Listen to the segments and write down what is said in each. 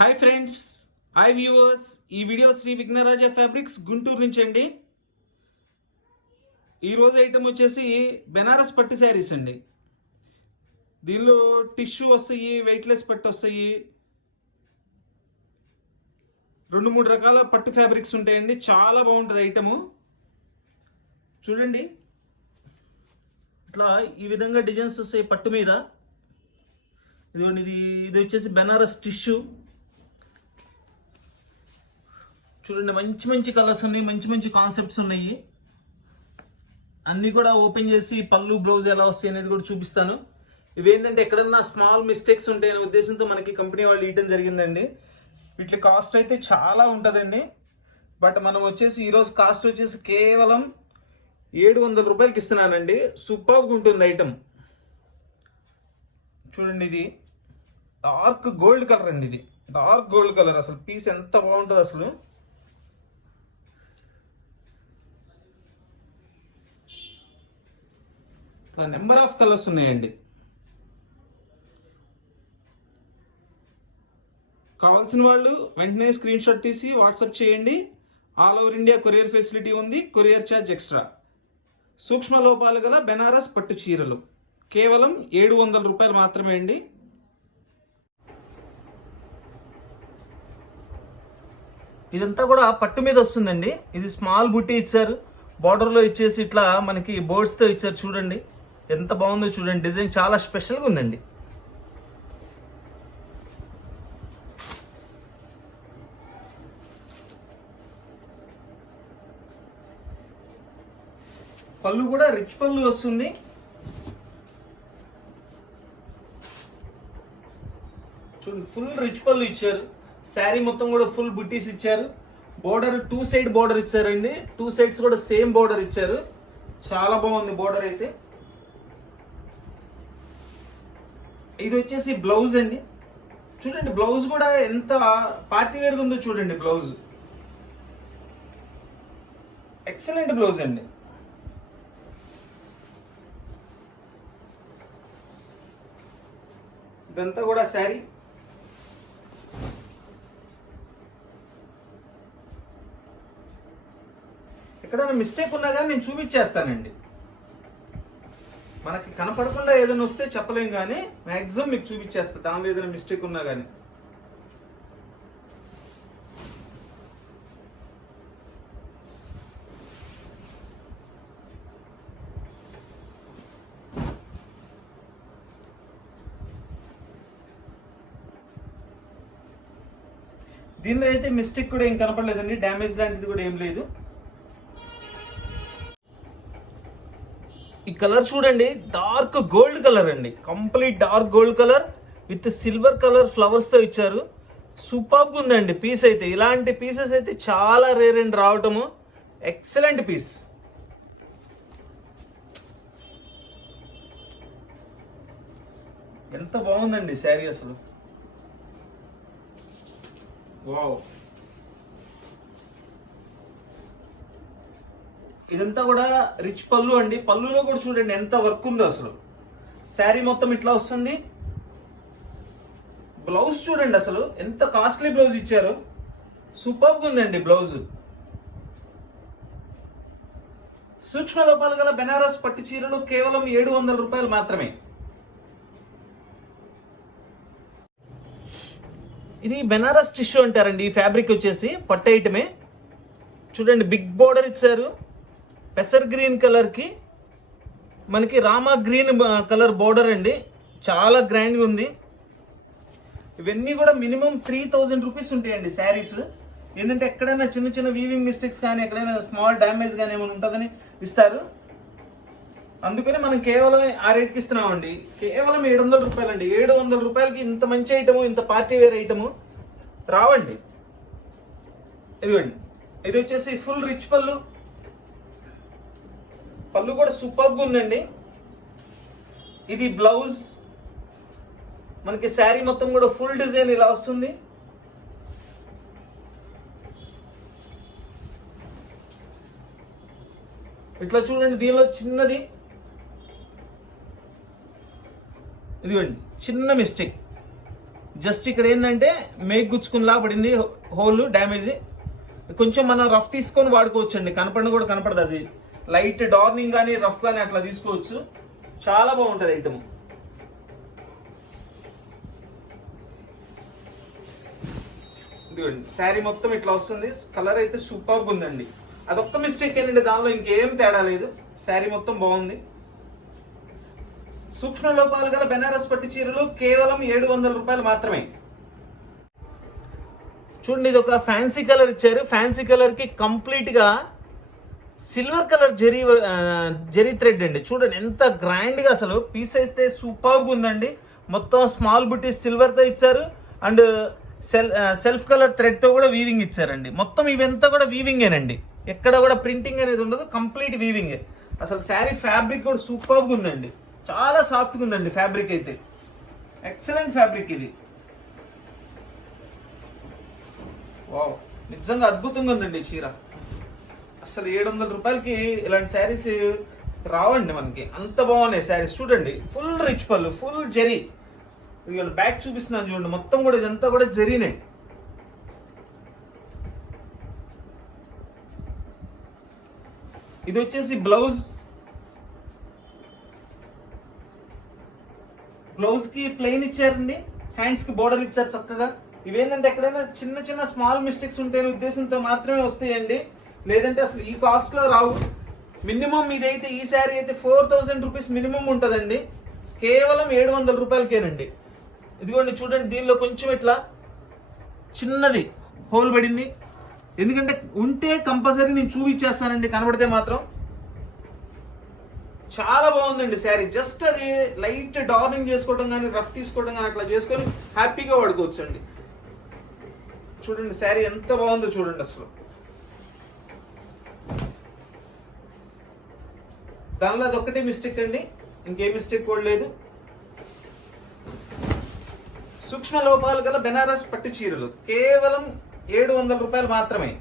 Hi friends, hi viewers. ఈ video Shri Vighnaraja fabrics Guntur నుంచి అండి. ఈరోజు ఐటమ్ వచ్చేసి బెనారస్ పట్టు శారీస్ అండి. దీనిలో టిష్యూ వస్తాయి, వెయిట్లెస్ పట్టు వస్తాయి, 2-3 రకాల పట్టు ఫ్యాబ్రిక్స్ ఉంటాయండి. చాలా బాగుంటుంది ఐటము. చూడండి, ఇట్లా ఈ విధంగా డిజైన్స్ వస్తాయి పట్టు మీద. ఇదిగోండి, ఇది వచ్చేసి బెనారస్ టిష్యూ. చూడండి, మంచి మంచి కలర్స్ ఉన్నాయి, మంచి మంచి కాన్సెప్ట్స్ ఉన్నాయి. అన్నీ కూడా ఓపెన్ చేసి పళ్ళు బ్లౌజ్ ఎలా వస్తాయి అనేది కూడా చూపిస్తాను. ఇవేంటంటే ఎక్కడన్నా స్మాల్ మిస్టేక్స్ ఉంటాయనే ఉద్దేశంతో మనకి కంపెనీ వాళ్ళు ఇవ్వడం జరిగిందండి. వీటి కాస్ట్ అయితే చాలా ఉంటుందండి. బట్ మనం వచ్చేసి ఈరోజు కాస్ట్ వచ్చేసి కేవలం 700 రూపాయలకి ఇస్తున్నానండి. సూపర్గా ఉంటుంది ఐటమ్. చూడండి, ఇది డార్క్ గోల్డ్ కలర్ అండి. ఇది డార్క్ గోల్డ్ కలర్. అసలు పీస్ ఎంత బాగుంటుంది అసలు. నెంబర్ ఆఫ్ కలర్స్ ఉన్నాయండి. కావాల్సిన వాళ్ళు వెంటనే స్క్రీన్ షాట్ తీసి వాట్సాప్ చేయండి. All over India courier facility ఉంది. Courier charge extra. సూక్ష్మ లోపాలు గల బెనారస్ పట్టు చీరలు కేవలం 700 రూపాయలు మాత్రమే అండి. ఇదంతా కూడా పట్టు మీద వస్తుందండి. ఇది స్మాల్ బుట్టి ఇచ్చారు. బార్డర్లో ఇచ్చేసి ఇట్లా మనకి బోర్డ్స్తో ఇచ్చారు. చూడండి ఎంత బాగుందో చూడండి. డిజైన్ చాలా స్పెషల్గా ఉందండి. పళ్ళు కూడా రిచ్ పళ్ళు వస్తుంది. చూడండి, ఫుల్ రిచ్ పళ్ళు ఇచ్చారు. శారీ మొత్తం కూడా ఫుల్ బుట్టీస్ ఇచ్చారు. బోర్డర్ 2 సైడ్ బోర్డర్ ఇచ్చారండి. 2 సైడ్స్ కూడా సేమ్ బోర్డర్ ఇచ్చారు. చాలా బాగుంది బోర్డర్ అయితే. ఇది వచ్చేసి బ్లౌజ్ అండి. చూడండి, బ్లౌజ్ కూడా ఎంత పార్టీ వేర్గా ఉందో చూడండి. బ్లౌజ్ ఎక్సలెంట్ బ్లౌజ్ అండి. ఇదంతా కూడా శారీ. ఎక్కడైనా మిస్టేక్ ఉన్నా కానీ నేను చూపించేస్తానండి. మనకి కనపడకుండా ఏదైనా వస్తే చెప్పలేం, కానీ మ్యాక్సిమం మీకు చూపించేస్తా దానిలో ఏదైనా మిస్టేక్ ఉన్నా కానీ. దీనిలో అయితే మిస్టేక్ కూడా ఏం కనపడలేదండి. డ్యామేజ్ లాంటిది కూడా ఏం లేదు. ఈ కలర్ చూడండి, డార్క్ గోల్డ్ కలర్ అండి. Complete dark gold colour with silver colour flowers తో ఇచ్చారు. సూపర్గా ఉందండి పీస్ అయితే. ఇలాంటి పీసెస్ అయితే చాలా రేర్ అండి రావటము. Excellent piece. ఎంత బాగుందండి శారీ అసలు. వావ్. ఇదంతా కూడా రిచ్ పళ్ళు అండి. పళ్ళులో కూడా చూడండి ఎంత వర్క్ ఉందో అసలు. శారీ మొత్తం ఇట్లా వస్తుంది. బ్లౌజ్ చూడండి అసలు ఎంత కాస్ట్లీ బ్లౌజ్ ఇచ్చారు. సూపర్గా ఉందండి బ్లౌజ్. సూక్ష్మ లోపాలు గల బెనారస్ పట్టు చీరలు కేవలం 700 రూపాయలు మాత్రమే. ఇది బెనారస్ టిష్యూ అంటారండి. ఈ ఫ్యాబ్రిక్ వచ్చేసి పట్టు ఐటమే. చూడండి, బిగ్ బోర్డర్ ఇచ్చారు. పెసర్ గ్రీన్ కలర్కి మనకి రామా గ్రీన్ కలర్ బోర్డర్ అండి. చాలా గ్రాండ్గా ఉంది. ఇవన్నీ కూడా మినిమం 3000 రూపీస్ ఉంటాయండి శారీస్. ఏంటంటే ఎక్కడైనా చిన్న చిన్న వీవింగ్ మిస్టేక్స్ కానీ ఎక్కడైనా స్మాల్ డ్యామేజ్ కానీ ఏమైనా ఉంటుందని ఇస్తారు. అందుకని మనం కేవలం ఆ రేట్కి ఇస్తున్నామండి. కేవలం 700 రూపాయలు అండి. 700 రూపాయలకి ఇంత మంచి ఐటము, ఇంత పార్టీ వేర్ ఐటము రావండి. ఇదిగోండి, ఇది వచ్చేసి ఫుల్ రిచ్ పళ్ళు. పళ్ళు కూడా సూపర్గా ఉందండి. ఇది బ్లౌజ్. మనకి శారీ మొత్తం కూడా ఫుల్ డిజైన్ ఇలా వస్తుంది. ఇట్లా చూడండి, దీనిలో చిన్నది ఇదిగోండి చిన్న మిస్టేక్. జస్ట్ ఇక్కడ ఏంటంటే మేక్ గుచ్చుకునిలా పడింది, హోల్ డ్యామేజ్. కొంచెం మనం రఫ్ తీసుకొని వాడుకోవచ్చు అండి, కనపడిన కూడా కనపడదు. అది లైట్ డార్నింగ్ కానీ రఫ్ కానీ అట్లా తీసుకోవచ్చు. చాలా బాగుంటుంది ఐటమ్. ఇదిగోండి శారీ మొత్తం ఇట్లా వస్తుంది. కలర్ అయితే సూపర్గా ఉందండి. అదొక్క మిస్టేక్ ఏంటంటే దానిలో ఇంకేం తేడా లేదు. శారీ మొత్తం బాగుంది. సూక్ష్మ లోపాలు గల బెనారస్ పట్టు చీరలు కేవలం 700 రూపాయలు మాత్రమే. చూడండి, ఇది ఒక ఫ్యాన్సీ కలర్ ఇచ్చారు. ఫ్యాన్సీ కలర్ కి కంప్లీట్ గా సిల్వర్ కలర్ జరీ థ్రెడ్ అండి. చూడండి ఎంత గ్రాండ్ గా, అసలు పీస్ అయితే సూపర్గా ఉందండి. మొత్తం స్మాల్ బుటీస్ సిల్వర్ తో ఇచ్చారు అండ్ సెల్ఫ్ కలర్ థ్రెడ్ తో కూడా వీవింగ్ ఇచ్చారండి. మొత్తం ఇవంతా కూడా వీవింగేనండి, ఎక్కడ కూడా ప్రింటింగ్ అనేది ఉండదు, కంప్లీట్ వీవింగే. అసలు శారీ ఫ్యాబ్రిక్ కూడా సూపర్గా ఉందండి, చాలా సాఫ్ట్గా ఉందండి. ఫ్యాబ్రిక్ అయితే ఎక్సలెంట్ ఫ్యాబ్రిక్ ఇది. వావ్, నిజంగా అద్భుతంగా ఉందండి చీర. అసలు 700 రూపాయలకి ఇలాంటి శారీస్ రావండి మనకి, అంత బాగున్నాయి శారీస్. చూడండి, ఫుల్ రిచ్ పళ్ళు, ఫుల్ జరీ. ఇదిగోండి బ్యాక్ చూపిస్తున్నాను చూడండి, మొత్తం కూడా ఇదంతా కూడా జరీనే. ఇది వచ్చేసి బ్లౌజ్. బ్లౌజ్ కి ప్లెయిన్ ఇచ్చారండి, హ్యాండ్స్ కి బోర్డర్ ఇచ్చారు చక్కగా. ఇవేంటంటే ఎక్కడైనా చిన్న చిన్న స్మాల్ మిస్టేక్స్ ఉంటాయనే ఉద్దేశంతో మాత్రమే వస్తాయండి, లేదంటే అసలు ఈ కాస్ట్ లో రావు. మినిమం ఇదైతే ఈ శారీ అయితే 4000 రూపీస్ మినిమం ఉంటుందండి, కేవలం 700 రూపాయలకేనండి. ఇదిగోండి చూడండి, దీనిలో కొంచెం ఇట్లా చిన్నది హోల్ పడింది. ఎందుకంటే ఉంటే కంపల్సరీ నేను చూపించేస్తానండి, కనబడితే మాత్రం. చాలా బాగుందండి శారీ. జస్ట్ అది లైట్ డార్నింగ్ చేసుకోవడం కానీ రఫ్ తీసుకోవడం కానీ అట్లా చేసుకొని హ్యాపీగా వాడుకోవచ్చు అండి. చూడండి శారీ ఎంత బాగుందో చూడండి. అసలు దానిలో అదొక్కటే మిస్టేక్ అండి, ఇంకే మిస్టేక్ కూడా లేదు. సూక్ష్మ లోపాలు గల బెనారస్ పట్టు చీరలు కేవలం 700 రూపాయలు మాత్రమే.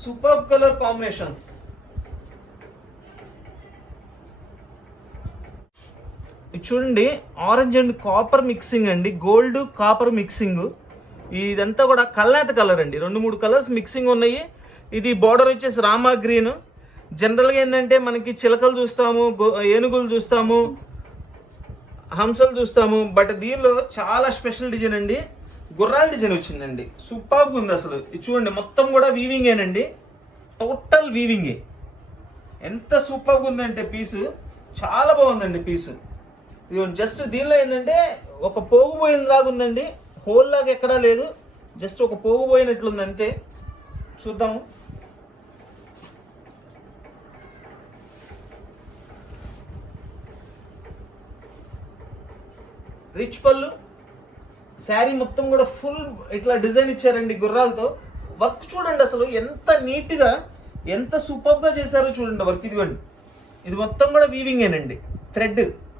Super colour combinations. ఇది చూడండి, ఆరెంజ్ అండ్ కాపర్ మిక్సింగ్ అండి, గోల్డ్ కాపర్ మిక్సింగ్. ఇదంతా కూడా కల్నేత కలర్ అండి, 2-3 కలర్స్ మిక్సింగ్ ఉన్నాయి. ఇది బార్డర్ వచ్చేసి రామా గ్రీన్. జనరల్గా ఏంటంటే మనకి చిలకలు చూస్తాము, ఏనుగులు చూస్తాము, హంసలు చూస్తాము, బట్ దీనిలో చాలా స్పెషల్ డిజైన్ అండి, గుర్రాల డిజైన్ వచ్చిందండి. సూపర్గా ఉంది అసలు. ఇది చూడండి, మొత్తం కూడా వీవింగేనండి, టోటల్ వీవింగే. ఎంత సూపర్గా ఉందంటే పీసు, చాలా బాగుందండి పీసు. ఇది జస్ట్ దీనిలో ఏంటంటే ఒక పోగుపోయినలాగా ఉందండి, హోల్ లాగా ఎక్కడా లేదు, జస్ట్ ఒక పోగుపోయినట్లుంది అంతే. చూద్దాము. రిచ్ పళ్ళు, శారీ మొత్తం కూడా ఫుల్ ఇట్లా డిజైన్ ఇచ్చారండి గుర్రాలతో. వర్క్ చూడండి అసలు ఎంత నీట్గా, ఎంత సూపర్గా చేశారో చూడండి వర్క్. ఇదిగోండి, ఇది మొత్తం కూడా వీవింగేనండి,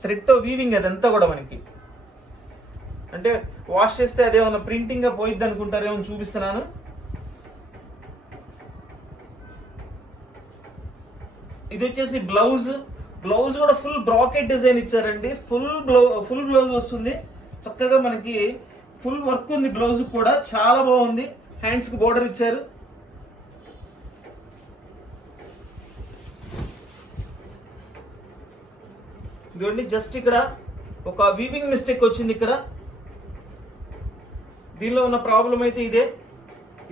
థ్రెడ్తో వీవింగ్. అదంతా కూడా మనకి అంటే వాష్ చేస్తే అదేమన్నా ప్రింటింగ్గా పోయిద్ది అనుకుంటారేమో, చూపిస్తున్నాను. ఇది వచ్చేసి బ్లౌజ్. బ్లౌజ్ కూడా ఫుల్ బ్రాకెట్ డిజైన్ ఇచ్చారండి, ఫుల్ బ్లౌజ్ వస్తుంది చక్కగా మనకి, ఫుల్ వర్క్ ఉంది బ్లౌజ్ కూడా, చాలా బాగుంది. హ్యాండ్స్ కి బోర్డర్ ఇచ్చారు. ఇదిగోండి, జస్ట్ ఇక్కడ ఒక వీవింగ్ మిస్టేక్ వచ్చింది ఇక్కడ, దీనిలో ఉన్న ప్రాబ్లం అయితే ఇదే.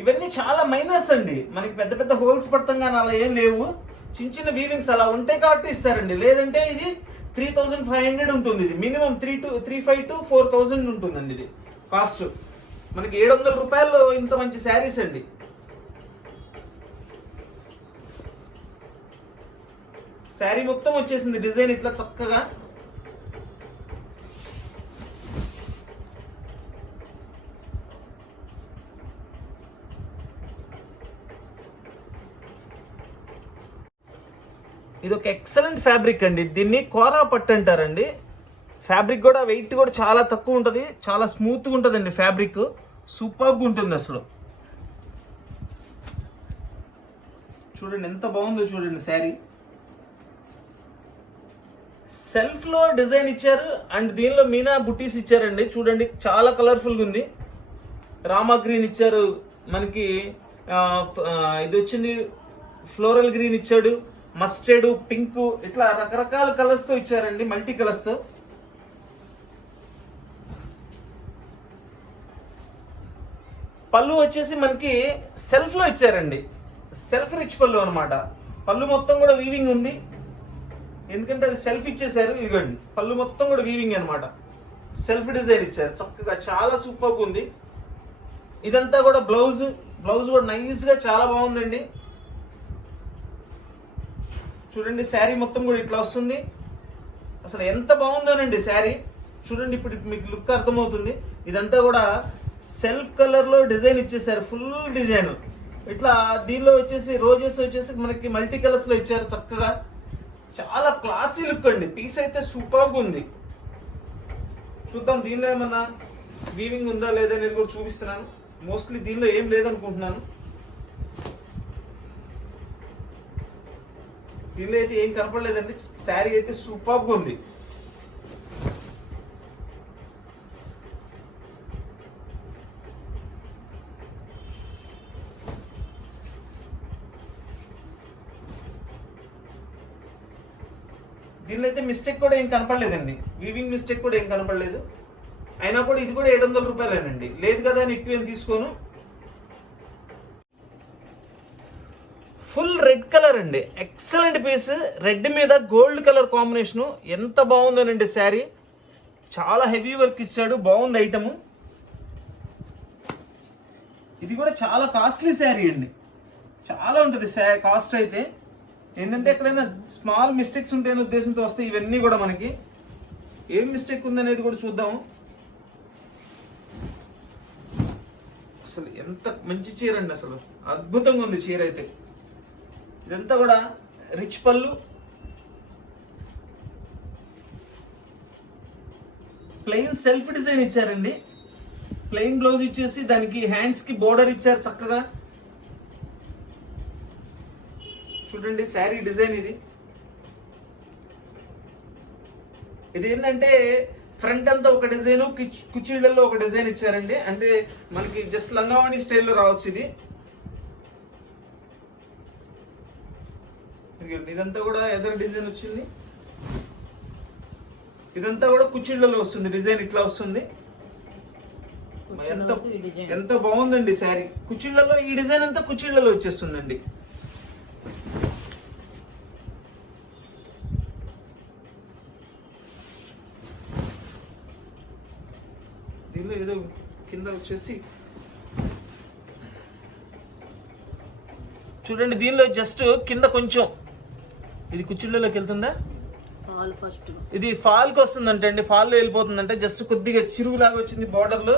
ఇవన్నీ చాలా మైనర్స్ అండి, మనకి పెద్ద పెద్ద హోల్స్ పడతాం కానీ అలా ఏం లేవు, చిన్న చిన్న వీవింగ్స్ అలా ఉంటాయి కాబట్టి ఇస్తారండి. లేదంటే ఇది 3500 ఉంటుంది, ఇది మినిమం 3500 to 4000 ఉంటుందండి ఇది కాస్ట్. మనకి 700 రూపాయలు ఇంత మంచి శారీస్ అండి. శారీ మొత్తం వచ్చేసింది డిజైన్ ఇట్లా చక్కగా. ఇది ఒక ఎక్సలెంట్ ఫ్యాబ్రిక్ అండి, దీన్ని కోరా పట్టు అంటారండి. ఫ్యాబ్రిక్ కూడా వెయిట్ కూడా చాలా తక్కువ ఉంటుంది, చాలా స్మూత్గా ఉంటుందండి ఫ్యాబ్రిక్, సూపర్గా ఉంటుంది అసలు. చూడండి ఎంత బాగుందో చూడండి శారీ. సెల్ఫ్ లో డిజైన్ ఇచ్చారు అండ్ దీనిలో మీనా బుటీస్ ఇచ్చారండి. చూడండి చాలా కలర్ఫుల్ గా ఉంది. రామా గ్రీన్ ఇచ్చారు మనకి, ఇది వచ్చింది ఫ్లోరల్ గ్రీన్ ఇచ్చాడు, మస్టర్డ్, పింక్, ఇట్లా రకరకాల కలర్స్ తో ఇచ్చారండి, మల్టీ కలర్స్ తో. పళ్ళు వచ్చేసి మనకి సెల్ఫ్ లో ఇచ్చారండి, సెల్ఫ్ రిచ్ పళ్ళు అనమాట. పళ్ళు మొత్తం కూడా వీవింగ్ ఉంది, ఎందుకంటే అది సెల్ఫ్ ఇచ్చేసారు. ఇదిగోండి పళ్ళు మొత్తం కూడా వీవింగ్ అనమాట, సెల్ఫ్ డిజైన్ ఇచ్చారు చక్కగా, చాలా సూపర్ ఉంది. ఇదంతా కూడా బ్లౌజ్ కూడా నైస్ గా చాలా బాగుందండి. చూడండి శారీ మొత్తం కూడా ఇట్లా వస్తుంది, అసలు ఎంత బాగుందోనండి శారీ. చూడండి ఇప్పుడు మీకు లుక్ అర్థమవుతుంది. ఇదంతా కూడా సెల్ఫ్ కలర్ లో డిజైన్ ఇచ్చేసారు, ఫుల్ డిజైన్. ఇట్లా దీనిలో వచ్చేసి రోజెస్ వచ్చేసి మనకి మల్టీ కలర్స్ లో ఇచ్చారు చక్కగా, చాలా క్లాసీ లుక్ అండి. పీస్ అయితే సూపర్ ఉంది. చూద్దాం దీనిలో ఏమన్నా వీవింగ్ ఉందా లేదా అనేది కూడా చూపిస్తున్నాను. మోస్ట్లీ దీనిలో ఏం లేదనుకుంటున్నాను. దీనిలో అయితే ఏం కనపడలేదండి. శారీ అయితే సూపర్ ఉంది. దీనిలో అయితే మిస్టేక్ కూడా ఏం కనపడలేదండి, వీవింగ్ మిస్టేక్ కూడా ఏం కనపడలేదు. అయినా కూడా ఇది కూడా 700 రూపాయలేనండి. లేదు కదా అని ఎక్కువ ఏం తీసుకోను. ఫుల్ రెడ్ కలర్ అండి, ఎక్సలెంట్ పీస్. రెడ్ మీద గోల్డ్ కలర్ కాంబినేషను ఎంత బాగుందోనండి శారీ. చాలా హెవీ వర్క్ ఇచ్చాడు, బాగుంది ఐటము. ఇది కూడా చాలా కాస్ట్లీ శారీ అండి, చాలా ఉంటుంది కాస్ట్ అయితే. ఏంటంటే ఎక్కడైనా స్మాల్ మిస్టేక్స్ ఉంటాయనే ఉద్దేశంతో వస్తే ఇవన్నీ కూడా మనకి ఏం మిస్టేక్ ఉందనేది కూడా చూద్దాము. అసలు ఎంత మంచి చీర అండి, అసలు అద్భుతంగా ఉంది చీర అయితే. ఇదంతా కూడా రిచ్ పళ్ళు, ప్లెయిన్ సెల్ఫ్ డిజైన్ ఇచ్చారండి. ప్లెయిన్ బ్లౌజ్ ఇచ్చేసి దానికి హ్యాండ్స్ కి బోర్డర్ ఇచ్చారు చక్కగా. చూడండి శారీ డిజైన్ ఇది. ఇది ఏంటంటే ఫ్రంట్ అంతా ఒక డిజైన్, కుచీళ్ళల్లో ఒక డిజైన్ ఇచ్చారండి. అంటే మనకి జస్ట్ లంగావాణి స్టైల్లో రావచ్చు ఇది. ఇదంతా కూడా ఎదర్ డిజైన్ వచ్చింది. ఇదంతా కూడా కుచీళ్ళలో వస్తుంది డిజైన్, ఇట్లా వస్తుంది. ఎంత బాగుందండి శారీ. కుచీళ్ళలో ఈ డిజైన్ అంతా కుచీళ్ళలో వచ్చేస్తుందండి. దీనిలో ఏదో కింద వచ్చేసి చూడండి, దీనిలో జస్ట్ కింద కొంచెం ఇది కుచ్చిళ్ళలోకి వెళ్తుందా, ఇది ఫాల్కి వస్తుందంటే అండి, ఫాల్లో వెళ్ళిపోతుందంటే. జస్ట్ కొద్దిగా చిరుగులాగా వచ్చింది బార్డర్ లో.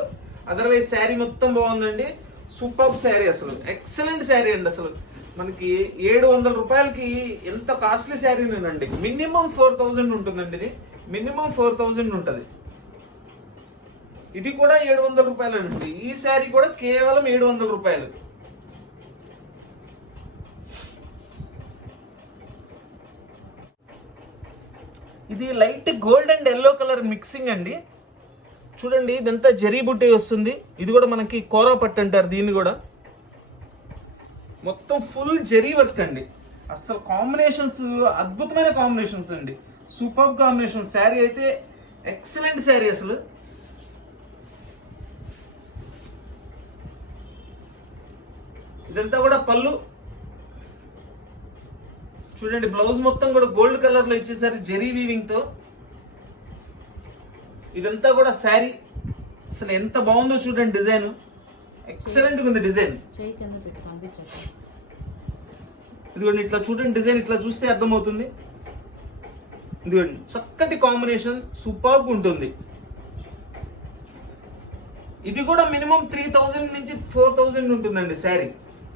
అదర్వైజ్ శారీ మొత్తం బాగుందండి, సూపర్ శారీ, అసలు ఎక్సలెంట్ శారీ అండి. అసలు మనకి 700 రూపాయలకి ఎంత కాస్ట్లీ శారీనేనండి. మినిమం 4000 ఉంటుందండి, ఇది మినిమం 4000 ఉంటుంది. ఇది కూడా 700 రూపాయలండి. ఈ శారీ కూడా కేవలం 700 రూపాయలు. ఇది light gold and yellow colour mixing అండి. చూడండి ఇదంతా జరీ బుట్టి వస్తుంది. ఇది కూడా మనకి కోరా పట్టు అంటారు దీన్ని కూడా. మొత్తం ఫుల్ జరీ వర్క్ అండి. అసలు కాంబినేషన్స్ అద్భుతమైన కాంబినేషన్స్ అండి, సూపర్ కాంబినేషన్. శారీ అయితే ఎక్సలెంట్ శారీ అసలు. ఇదంతా కూడా పళ్ళు. చూడండి బ్లౌజ్ మొత్తం కూడా గోల్డ్ కలర్ లో ఇచ్చేసారు జెరీ వీవింగ్ తో. ఇదంతా కూడా శారీ అసలు ఎంత బాగుందో చూడండి, డిజైన్ ఎక్సలెంట్ ఉంది డిజైన్. ఇదిగోండి ఇట్లా చూడండి డిజైన్, ఇట్లా చూస్తే అర్థమవుతుంది. ఇదిగోండి చక్కటి కాంబినేషన్, సూపర్గా ఉంటుంది. ఇది కూడా మినిమం 3000 నుంచి 4000 ఉంటుందండి శారీ.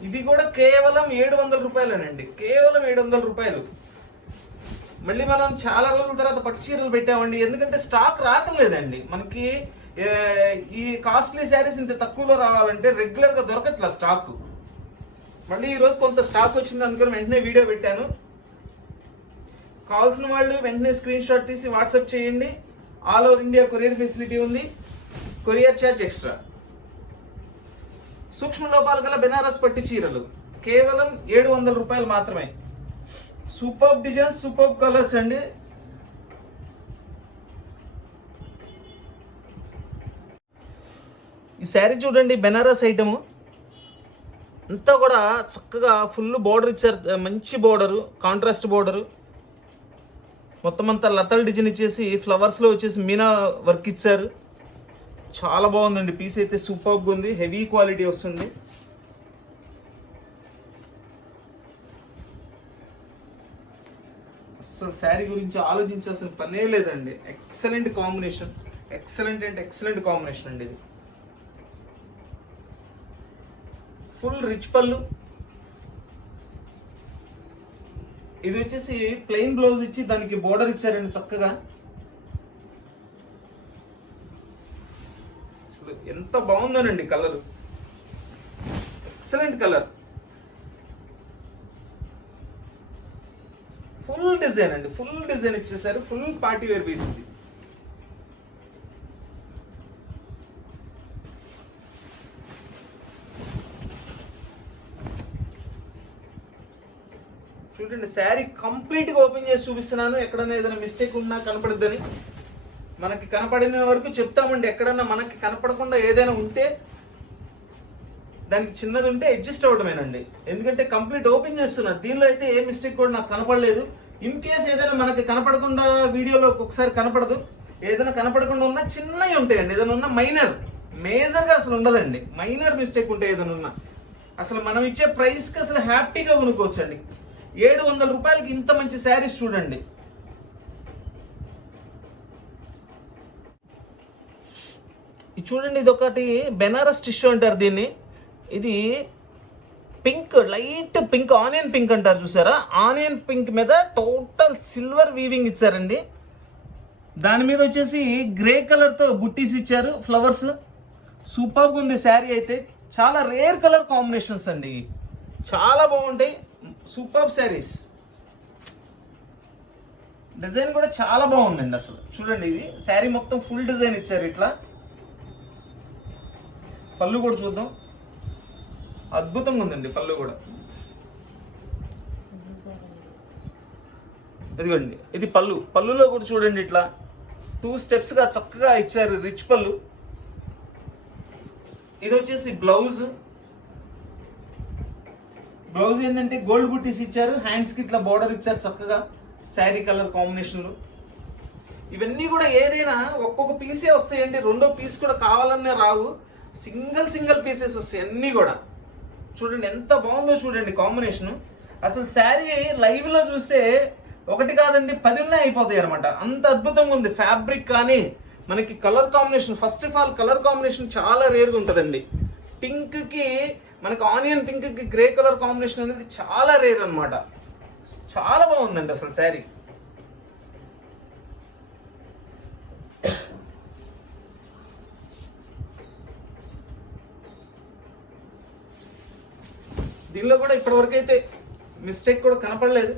ఇది కూడా కేవలం 700 రూపాయలేనండి, కేవలం 700 రూపాయలు. మళ్ళీ మనం చాలా రోజుల తర్వాత పట్టు చీరలు పెట్టామండి, ఎందుకంటే స్టాక్ రావట్లేదండి మనకి. ఈ కాస్ట్లీ శారీస్ ఇంత తక్కువలో రావాలంటే రెగ్యులర్ గా దొరకట్లా స్టాక్. మళ్ళీ ఈ రోజు కొంత స్టాక్ వచ్చింది అనుకుని వెంటనే వీడియో పెట్టాను. కావాల్సిన వాళ్ళు వెంటనే స్క్రీన్ షాట్ తీసి వాట్సాప్ చేయండి. All over India courier facility ఉంది, కొరియర్ ఛార్జ్ ఎక్స్ట్రా. సూక్ష్మ లోపాలు గల బెనారస్ పట్టు చీరలు కేవలం 700 రూపాయలు మాత్రమే. సూపర్ డిజైన్స్, సూపర్ కలర్స్ అండి. ఈ శారీ చూడండి, బెనారస్ ఐటము అంతా కూడా చక్కగా ఫుల్ బోర్డర్ ఇచ్చారు, మంచి బోర్డరు, కాంట్రాస్ట్ బోర్డరు. మొత్తం అంతా లతల్ డిజైన్ ఇచ్చేసి ఫ్లవర్స్లో వచ్చేసి మీనా వర్క్ ఇచ్చారు. చాలా బాగుందండి. పీస్ అయితే సూపర్గా ఉంది, హెవీ క్వాలిటీ వస్తుంది. అసలు శారీ గురించి ఆలోచించాల్సిన పనే లేదండి. ఎక్సలెంట్ కాంబినేషన్, ఎక్సలెంట్ అంటే ఎక్సలెంట్ కాంబినేషన్ అండి. ఇది ఫుల్ రిచ్ పళ్ళు. ఇది వచ్చేసి ప్లెయిన్ బ్లౌజ్ ఇచ్చి దానికి బోర్డర్ ఇచ్చారండి చక్కగా. అసలు ఎంత బాగుందోనండి colour, excellent colour. Full design అండి, ఫుల్ డిజైన్ ఇచ్చేసారు. ఫుల్ పార్టీ వేర్ పీస్ ఇది. చూడండి, శారీ కంప్లీట్గా ఓపెన్ చేసి చూపిస్తున్నాను. ఎక్కడన్నా ఏదైనా మిస్టేక్ ఉన్నా కనపడుద్దని. మనకి కనపడిన వరకు చెప్తామండి. ఎక్కడన్నా మనకి కనపడకుండా ఏదైనా ఉంటే, దానికి చిన్నది ఉంటే అడ్జస్ట్ అవ్వడమేనండి. ఎందుకంటే కంప్లీట్ ఓపెన్ చేస్తున్నా. దీనిలో అయితే ఏ మిస్టేక్ కూడా నాకు కనపడలేదు. ఇన్ కేస్ ఏదైనా మనకి కనపడకుండా వీడియోలో ఒక్కొక్కసారి కనపడదు, ఏదైనా కనపడకుండా ఉన్నా చిన్నవి ఉంటాయండి. ఏదైనా ఉన్నా మైనర్, మేజర్గా అసలు ఉండదండి. మైనర్ మిస్టేక్ ఉంటే ఏదైనా ఉన్నా అసలు మనం ఇచ్చే ప్రైస్కి అసలు హ్యాపీగా కొనుక్కోవచ్చు అండి. 700 రూపాయలకి ఇంత మంచి శారీస్ చూడండి. ఇది చూడండి, ఇది ఒకటి బెనారస్ టిష్యూ అంటారు దీన్ని. ఇది pink, light pink, onion pink అంటారు చూసారా. ఆనియన్ పింక్ మీద టోటల్ సిల్వర్ వీవింగ్ ఇచ్చారండి. దాని మీద వచ్చేసి గ్రే కలర్తో బుట్టీస్ ఇచ్చారు, ఫ్లవర్స్. సూపర్గా ఉంది శారీ అయితే. చాలా రేర్ కలర్ కాంబినేషన్స్ అండి, చాలా బాగుంటాయి. సూపర్ శారీస్. డిజైన్ కూడా చాలా బాగుందండి అసలు. చూడండి, ఇది శారీ మొత్తం ఫుల్ డిజైన్ ఇచ్చారు ఇట్లా. పళ్ళు కూడా చూద్దాం, అద్భుతంగా ఉందండి పళ్ళు కూడా. ఇదిగోండి, ఇది పళ్ళు. పళ్ళులో కూడా చూడండి ఇట్లా 2 స్టెప్స్గా చక్కగా ఇచ్చారు, రిచ్ పళ్ళు. ఇది వచ్చేసి బ్లౌజ్. బ్లౌజ్ ఏంటంటే గోల్డ్ బుట్టీస్ ఇచ్చారు, హ్యాండ్స్కి ఇట్లా బోర్డర్ ఇచ్చారు చక్కగా శారీ కలర్ కాంబినేషన్లో. ఇవన్నీ కూడా ఏదైనా ఒక్కొక్క పీసే వస్తాయండి, రెండో పీస్ కూడా కావాలనే రావు. సింగిల్ పీసెస్ వస్తాయి అన్నీ కూడా. చూడండి ఎంత బాగుందో చూడండి కాంబినేషన్. అసలు శారీ లైవ్లో చూస్తే ఒకటి కాదండి 10 ఉన్నాయి అయిపోతాయి అనమాట. అంత అద్భుతంగా ఉంది ఫ్యాబ్రిక్. కానీ మనకి colour combination, first of all colour combination చాలా రేర్గా ఉంటుందండి. పింక్కి, మనకి ఆనియన్ పింక్కి గ్రే కలర్ కాంబినేషన్ అనేది చాలా రేర్ అనమాట. చాలా బాగుందండి అసలు శారీ. దీనిలో కూడా ఇప్పటివరకు అయితే మిస్టేక్ కూడా కనపడలేదు.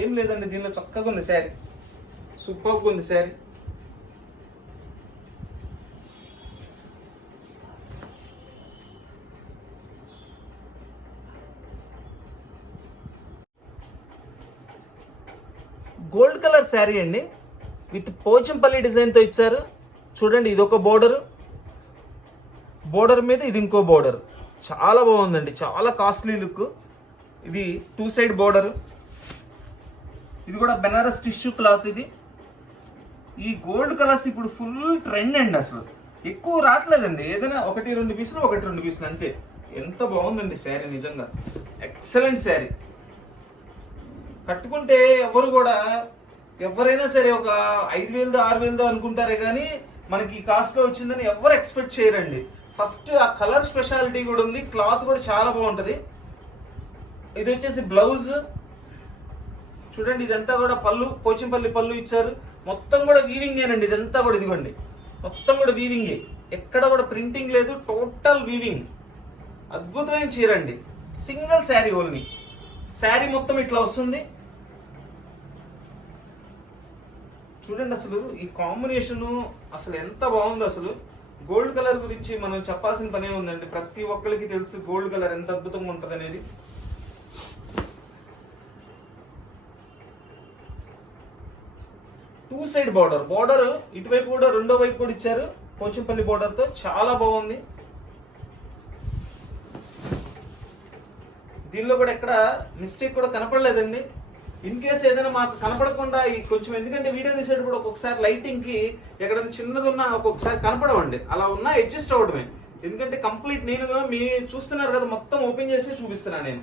ఏం లేదండి, దీనిలో చక్కగా ఉంది శారీ, సూపర్గా ఉంది శారీ. గోల్డ్ కలర్ శారీ అండి, విత్ పోచంపల్లి డిజైన్తో ఇచ్చారు. చూడండి, ఇది ఒక బోర్డర్, బోర్డర్ మీద ఇది ఇంకో బోర్డర్. చాలా బాగుందండి, చాలా కాస్ట్లీ లుక్. ఇది 2 సైడ్ బోర్డర్. ఇది కూడా బెనారస్ టిష్యూ క్లాత్. ఇది ఈ గోల్డ్ కలర్స్ ఇప్పుడు ఫుల్ ట్రెండ్ అండి. అసలు ఎక్కువ రావట్లేదండి. ఏదైనా 1-2 పీసులు, 1-2 పీసులు అంతే. ఎంత బాగుందండి శారీ, నిజంగా ఎక్సలెంట్ శారీ. కట్టుకుంటే ఎవరైనా సరే ఒక 5,000 6,000 అనుకుంటారే కానీ మనకి ఈ కాస్ట్లో వచ్చిందని ఎవరు ఎక్స్పెక్ట్ చేయరండి. ఫస్ట్ ఆ కలర్ స్పెషాలిటీ కూడా ఉంది, క్లాత్ కూడా చాలా బాగుంటుంది. ఇది వచ్చేసి బ్లౌజ్. చూడండి, ఇదంతా కూడా పళ్ళు, పోచంపల్లి పళ్ళు ఇచ్చారు. మొత్తం కూడా వీవింగేనండి ఇదంతా కూడా. ఇదిగోండి, మొత్తం కూడా వీవింగే, ఎక్కడ కూడా ప్రింటింగ్ లేదు, టోటల్ వీవింగ్. అద్భుతమైన చీర అండి, సింగిల్ శారీ ఓన్లీ. శారీ మొత్తం ఇట్లా వస్తుంది. చూడండి అసలు ఈ కాంబినేషన్ అసలు ఎంత బాగుందో. అసలు గోల్డ్ కలర్ గురించి మనం చెప్పాల్సిన పనే ఉందండి, ప్రతి ఒక్కరికి తెలుసు గోల్డ్ కలర్ ఎంత అద్భుతంగా ఉంటుంది అనేది. టూ సైడ్ బార్డర్ ఇటువైపు కూడా రెండో వైపు కూడా ఇచ్చారు పోచంపల్లి బార్డర్ తో, చాలా బాగుంది. దీనిలో కూడా ఎక్కడ మిస్టేక్ కూడా కనపడలేదండి. ఇన్ కేస్ ఏదైనా మాకు కనపడకుండా ఈ కొంచెం, ఎందుకంటే వీడియో తీసేటప్పుడు ఒక్కొక్కసారి లైటింగ్ కి ఎక్కడ చిన్నది ఉన్నా ఒక్కొక్కసారి కనపడవండి, అలా ఉన్నా అడ్జస్ట్ అవ్వడమే. ఎందుకంటే కంప్లీట్ నేను మీ చూస్తున్నారు కదా, మొత్తం ఓపెన్ చేసి చూపిస్తున్నాను నేను.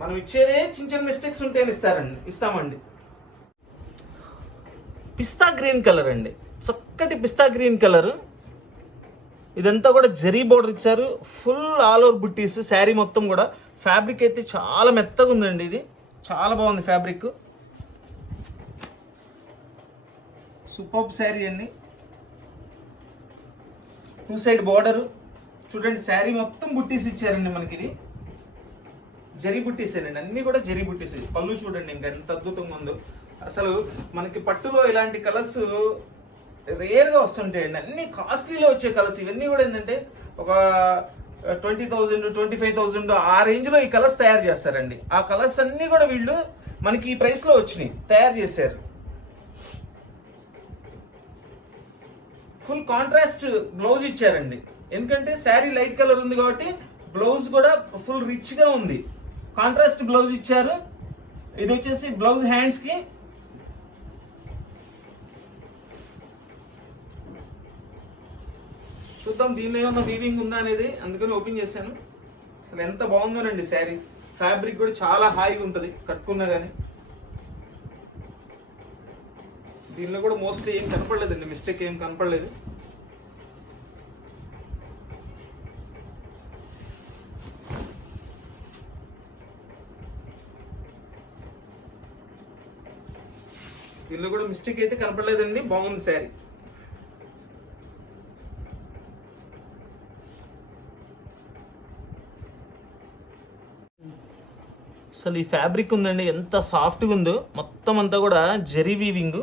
మనం ఇచ్చేదే చిన్న చిన్న మిస్టేక్స్ ఉంటే ఇస్తామండి. పిస్తా గ్రీన్ కలర్ అండి, చక్కటి పిస్తా గ్రీన్ కలర్. ఇదంతా కూడా జరీ బోర్డర్ ఇచ్చారు, ఫుల్ ఆల్ ఓవర్ బుట్టీస్. శారీ మొత్తం కూడా ఫ్యాబ్రిక్ అయితే చాలా మెత్తగా ఉందండి, ఇది చాలా బాగుంది ఫ్యాబ్రిక్. సూపర్ శారీ అండి. టూ సైడ్ బార్డర్ చూడండి, శారీ మొత్తం బుట్టీస్ ఇచ్చారండి మనకి. ఇది జరీ బుట్టీసేనండి, అన్ని కూడా జరీ బుట్టీస్. పళ్ళు చూడండి ఇంకా ఎంత అద్భుతంగా ఉందో. అసలు మనకి పట్టులో ఇలాంటి కలర్స్ రేర్గా వస్తుంటాయండి, అన్ని కాస్ట్లీలో వచ్చే కలర్స్. ఇవన్నీ కూడా ఏంటంటే ఒక 20,000 25,000 ఆ రేంజ్లో ఈ కలర్స్ తయారు చేస్తారండి. ఆ కలర్స్ అన్నీ కూడా వీళ్ళు మనకి ఈ ప్రైస్లో వచ్చినాయి, తయారు చేశారు. ఫుల్ కాంట్రాస్ట్ బ్లౌజ్ ఇచ్చారండి, ఎందుకంటే శారీ లైట్ కలర్ ఉంది కాబట్టి బ్లౌజ్ కూడా ఫుల్ రిచ్గా ఉంది. కాంట్రాస్ట్ బ్లౌజ్ ఇచ్చారు. ఇది వచ్చేసి బ్లౌజ్ హ్యాండ్స్కి. చూద్దాం దీనిలో ఏమన్నా వీవింగ్ ఉందా అనేది, అందుకని ఓపెన్ చేశాను. అసలు ఎంత బాగుందోనండి శారీ. ఫ్యాబ్రిక్ కూడా చాలా హాయిగా ఉంటుంది కట్టుకున్నా కానీ. దీనిలో కూడా మోస్ట్లీ ఏం కనపడలేదండి, మిస్టేక్ ఏం కనపడలేదు. దీనిలో కూడా మిస్టేక్ అయితే కనపడలేదండి, బాగుంది శారీ. అసలు ఈ ఫ్యాబ్రిక్ ఉందండి, ఎంత సాఫ్ట్గా ఉందో. మొత్తం అంతా కూడా జరీ వీవింగ్.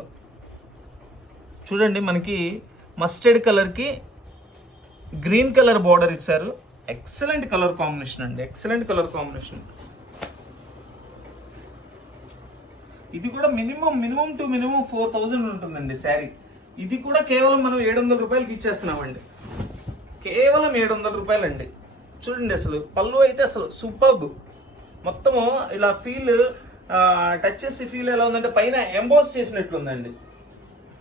చూడండి మనకి మస్టర్డ్ కలర్కి గ్రీన్ కలర్ బార్డర్ ఇచ్చారు. ఎక్సలెంట్ కలర్ కాంబినేషన్ అండి, ఎక్సలెంట్ కలర్ కాంబినేషన్. ఇది కూడా మినిమం టు మినిమం 4,000 ఉంటుందండి శారీ. ఇది కూడా కేవలం మనం 700 రూపాయలకి ఇచ్చేస్తున్నామండి, కేవలం 700 రూపాయలు అండి. చూడండి అసలు పళ్ళు అయితే అసలు సూపర్బ్. మొత్తము ఇలా ఫీల్ టచ్ చేసి ఫీల్ ఎలా ఉందంటే పైన ఎంబోస్ చేసినట్లుందండి.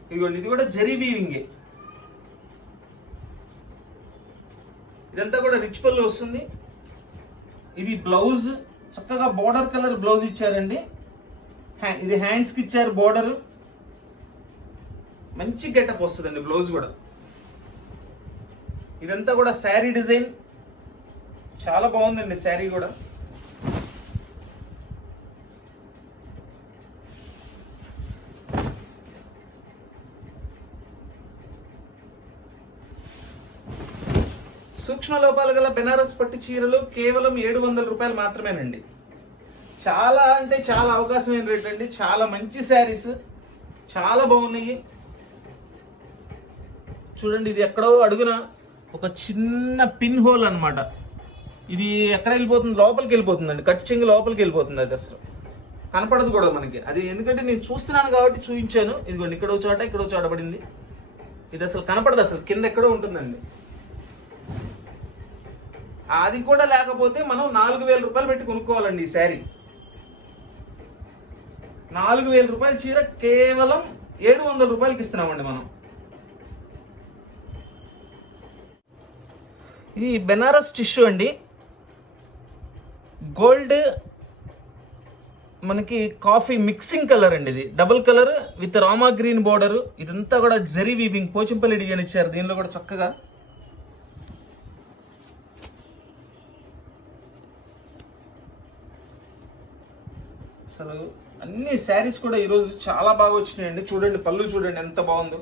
ఇదిగోండి, ఇది కూడా జరీ వీవింగే. ఇదంతా కూడా రిచ్ పళ్ళు వస్తుంది. ఇది బ్లౌజ్ చక్కగా బోర్డర్ కలర్ బ్లౌజ్ ఇచ్చారండి. ఇది హ్యాండ్స్కి ఇచ్చారు బోర్డర్. మంచి గెటప్ వస్తుందండి బ్లౌజ్ కూడా. ఇదంతా కూడా శారీ డిజైన్ చాలా బాగుందండి శారీ కూడా. సూక్ష్మ లోపాలు గల బెనారస్ పట్టు చీరలు కేవలం 700 రూపాయలు మాత్రమేనండి. చాలా అంటే చాలా అవకాశమైన రేట్ అండి. చాలా మంచి శారీస్, చాలా బాగున్నాయి. చూడండి, ఇది ఎక్కడో అడుగున ఒక చిన్న పిన్ హోల్ అనమాట. ఇది ఎక్కడ వెళ్ళిపోతుంది, లోపలికి వెళ్ళిపోతుందండి. కట్ చెంగు లోపలికి వెళ్ళిపోతుంది, అది అసలు కనపడదు కూడా మనకి. అది ఎందుకంటే నేను చూస్తున్నాను కాబట్టి చూపించాను. ఇదిగోండి, ఇక్కడో చోట పడింది. ఇది అసలు కనపడదు, అసలు కింద ఎక్కడో ఉంటుందండి. అది కూడా లేకపోతే మనం 4,000 రూపాయలు పెట్టి కొనుక్కోవాలండి ఈ శారీ. 4,000 రూపాయల చీర కేవలం 700 రూపాయలకి ఇస్తున్నామండి మనం. ఇది బెనారస్ టిష్యూ అండి, గోల్డ్ మనకి కాఫీ మిక్సింగ్ కలర్ అండి. ఇది double colour with Rama green border. ఇదంతా కూడా జరీ వీవింగ్ పోచంపల్లి డిజైన్ ఇచ్చారు. దీనిలో కూడా చక్కగా అసలు అన్ని శారీస్ కూడా ఈరోజు చాలా బాగా వచ్చినాయండి. చూడండి పళ్ళు చూడండి ఎంత బాగుందో,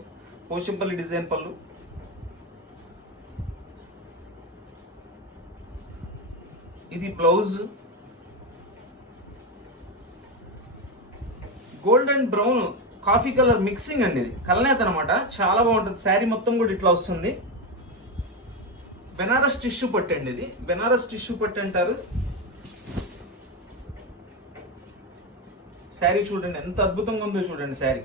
పోచంపల్లి డిజైన్ పళ్ళు. ఇది blouse. Gold and brown coffee colour mixing అండి, ఇది కలనేత అనమాట. చాలా బాగుంటుంది. శారీ మొత్తం కూడా ఇట్లా వస్తుంది. బెనారస్ టిష్యూ పట్టు అండి, ఇది బెనారస్ టిష్యూ పట్టు అంటారు. శారీ చూడండి ఎంత అద్భుతంగా ఉందో చూడండి. శారీ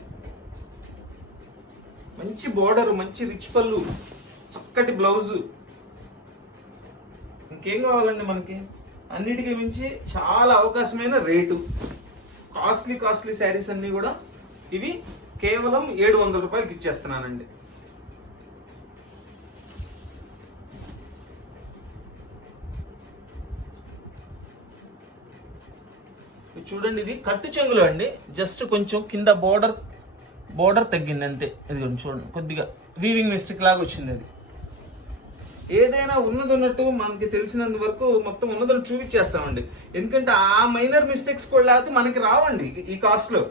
మంచి బోర్డర్, మంచి రిచ్ పళ్ళు, చక్కటి బ్లౌజు. ఇంకేం కావాలండి మనకి? అన్నిటికీ మించి చాలా అవకాశమైన రేటు. కాస్ట్లీ శారీస్ అన్నీ కూడా ఇవి కేవలం 700 రూపాయలకి ఇచ్చేస్తున్నానండి. చూడండి, ఇది కట్టు చెంగులు అండి. జస్ట్ కొంచెం కింద బోర్డర్ తగ్గింది అంతే. ఇది చూడండి, కొద్దిగా వీవింగ్ మిస్టేక్ లాగా వచ్చింది. అది ఏదైనా ఉన్నట్టు మనకి తెలిసినంత వరకు మొత్తం ఉన్నదని చూపించేస్తామండి. ఎందుకంటే ఆ మైనర్ మిస్టేక్స్ కూడా లేకపోతే మనకి రావండి. ఈ కాస్ట్లో